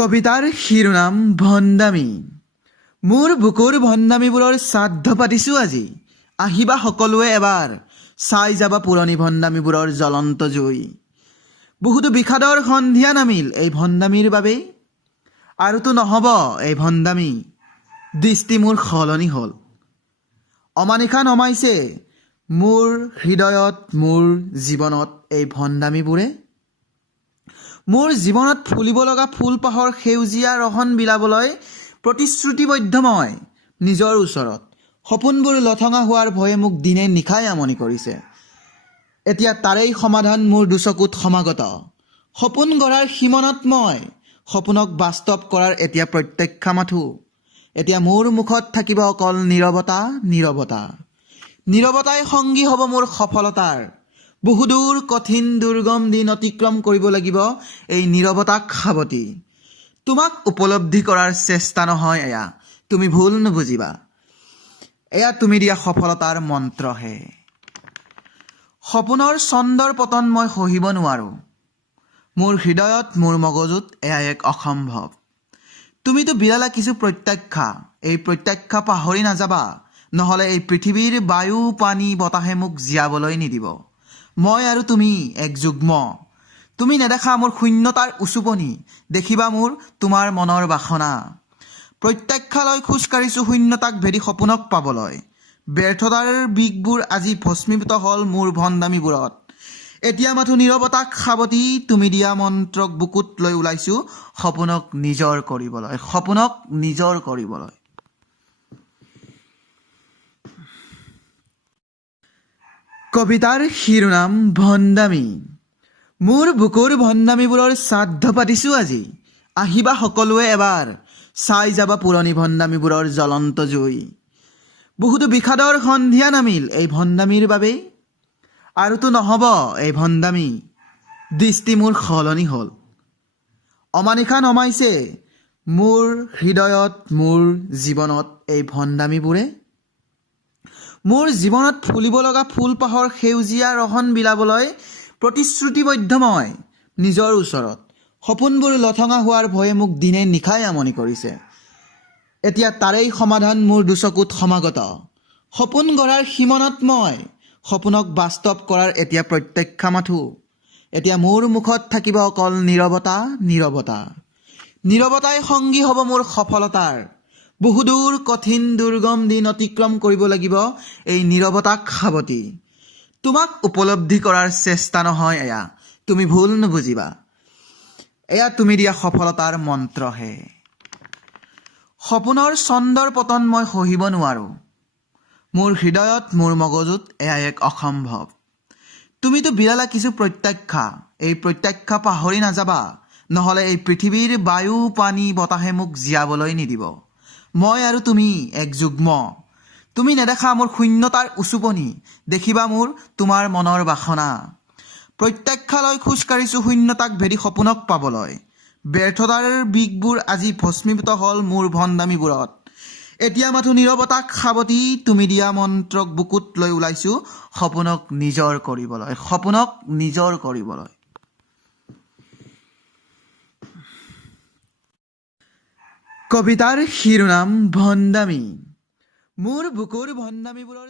কবিতাৰ শিৰোনাম ভণ্ডামী। মোৰ বুকুৰ ভণ্ডামীবোৰৰ শ্ৰাদ্ধ পাতিছোঁ আজি। আহিবা সকলোৱে এবাৰ, চাই যাবা পুৰণি ভণ্ডামীবোৰৰ জ্বলন্ত জুই। বহুতো বিষাদৰ সন্ধিয়া নামিল এই ভণ্ডামীৰ বাবেই। আৰুতো নহ'ব এই ভণ্ডামী, দৃষ্টি মোৰ সলনি হ'ল। অমানিশা নমাইছে মোৰ হৃদয়ত, মোৰ জীৱনত এই ভণ্ডামীবোৰে। মোৰ জীৱনত ফুলিব লগা ফুলপাহৰ সেউজীয়া ৰহণ বিলাবলৈ প্ৰতিশ্ৰুতিবদ্ধ মই নিজৰ ওচৰত। সপোনবোৰ লঠঙা হোৱাৰ ভয়ে মোক দিনে নিশাই আমনি কৰিছে। এতিয়া তাৰেই সমাধান মোৰ দুচকুত সমাগত। সপোন গঢ়াৰ সীমনত মই সপোনক বাস্তৱ কৰাৰ এতিয়া প্ৰত্যাখ্যা মাথো। এতিয়া মোৰ মুখত থাকিব অকল নীৰৱতা, নীৰৱতা। নীৰৱতাই সংগী হ'ব মোৰ সফলতাৰ। বহুদূৰ কঠিন দুৰ্গম দিন অতিক্ৰম কৰিব লাগিব এই নীৰৱতাক সাৱটি। তোমাক উপলব্ধি কৰাৰ চেষ্টা নহয় এয়া, তুমি ভুল নুবুজিবা। এয়া তুমি দিয়া সফলতাৰ মন্ত্ৰহে। সপোনৰ চন্দৰ পতন মই সহিব নোৱাৰোঁ। মোৰ হৃদয়ত, মোৰ মগজুত এয়া এক অসম্ভৱ। তুমিতো বিলালা কিছু প্ৰত্যাখ্যা, এই প্ৰত্যাখ্যা পাহৰি নাযাবা, নহ'লে এই পৃথিৱীৰ বায়ু, পানী, বতাহে মোক জীয়াবলৈ নিদিব। মই আৰু তুমি এক যুগ্ম। তুমি নেদেখা মোৰ শূন্যতাৰ উচুপনি, দেখিবা মোৰ তোমাৰ মনৰ বাসনা। প্ৰত্যাখ্যালৈ খোজ কাঢ়িছোঁ শূন্যতাক ভেদি সপোনক পাবলৈ। ব্যৰ্থতাৰ বিষবোৰ আজি ভস্মীভূত হ'ল মোৰ ভণ্ডামীবোৰত। এতিয়া মাথো নীৰৱতাক সাৱটি, তুমি দিয়া মন্ত্ৰক বুকুত লৈ ওলাইছোঁ সপোনক নিজৰ কৰিবলৈ, সপোনক নিজৰ কৰিবলৈ। কবিতাৰ শিৰোনাম ভণ্ডামী। মোৰ বুকুৰ ভণ্ডামীবোৰৰ শ্ৰাদ্ধ পাতিছোঁ আজি। আহিবা সকলোৱে এবাৰ, চাই যাবা পুৰণি ভণ্ডামীবোৰৰ জ্বলন্ত জুই। বহুতো বিষাদৰ সন্ধিয়া নামিল এই ভণ্ডামীৰ বাবেই। আৰুতো নহ'ব এই ভণ্ডামী, দৃষ্টি মোৰ সলনি হ'ল। অমানিশা নমাইছে মোৰ হৃদয়ত, মোৰ জীৱনত এই ভণ্ডামীবোৰে। মোৰ জীৱনত ফুলিব লগা ফুলপাহৰ সেউজীয়া ৰহণ বিলাবলৈ প্ৰতিশ্ৰুতিবদ্ধ মই নিজৰ ওচৰত। সপোনবোৰ লঠঙা হোৱাৰ ভয়ে মোক দিনে নিশাই আমনি কৰিছে। এতিয়া তাৰেই সমাধান মোৰ দুচকুত সমাগত। সপোন গঢ়াৰ সীমনত মই সপোনক বাস্তৱ কৰাৰ এতিয়া প্ৰত্যাখ্যা মাথো। এতিয়া মোৰ মুখত থাকিব অকল নীৰৱতা, নীৰৱতা। নীৰৱতাই সংগী হ'ব মোৰ সফলতাৰ। বহুদূৰ কঠিন দুৰ্গম দিন অতিক্ৰম কৰিব লাগিব এই নীৰৱতাক সাৱটি। তোমাক উপলব্ধি কৰাৰ চেষ্টা নহয় এয়া, তুমি ভুল নুবুজিবা। এয়া তুমি দিয়া সফলতাৰ মন্ত্ৰহে। সপোনৰ চন্দৰ পতন মই সহিব নোৱাৰোঁ। মোৰ হৃদয়ত, মোৰ মগজুত এয়া এক অসম্ভৱ। তুমিতো বিলালা কিছু প্ৰত্যাখ্যা, এই প্ৰত্যাখ্যা পাহৰি নাযাবা, নহ'লে এই পৃথিৱীৰ বায়ু, পানী, বতাহে মোক জীয়াবলৈ নিদিব। মই আৰু তুমি এক যুগ্ম। তুমি নেদেখা মোৰ শূন্যতাৰ উচুপনি, দেখিবা মোৰ তোমাৰ মনৰ বাসনা। প্ৰত্যাখ্যালৈ খোজ কাঢ়িছোঁ শূন্যতাক ভেদি সপোনক পাবলৈ। ব্যৰ্থতাৰ বিষবোৰ আজি ভস্মীভূত হ'ল মোৰ ভণ্ডামীবোৰত। এতিয়া মাথো নীৰৱতাক সাৱটি, তুমি দিয়া মন্ত্ৰক বুকুত লৈ ওলাইছোঁ সপোনক নিজৰ কৰিবলৈ, সপোনক নিজৰ কৰিবলৈ। কবিতাৰ শিৰোনাম ভণ্ডামী। মোৰ বুকুৰ ভণ্ডামীবোৰৰ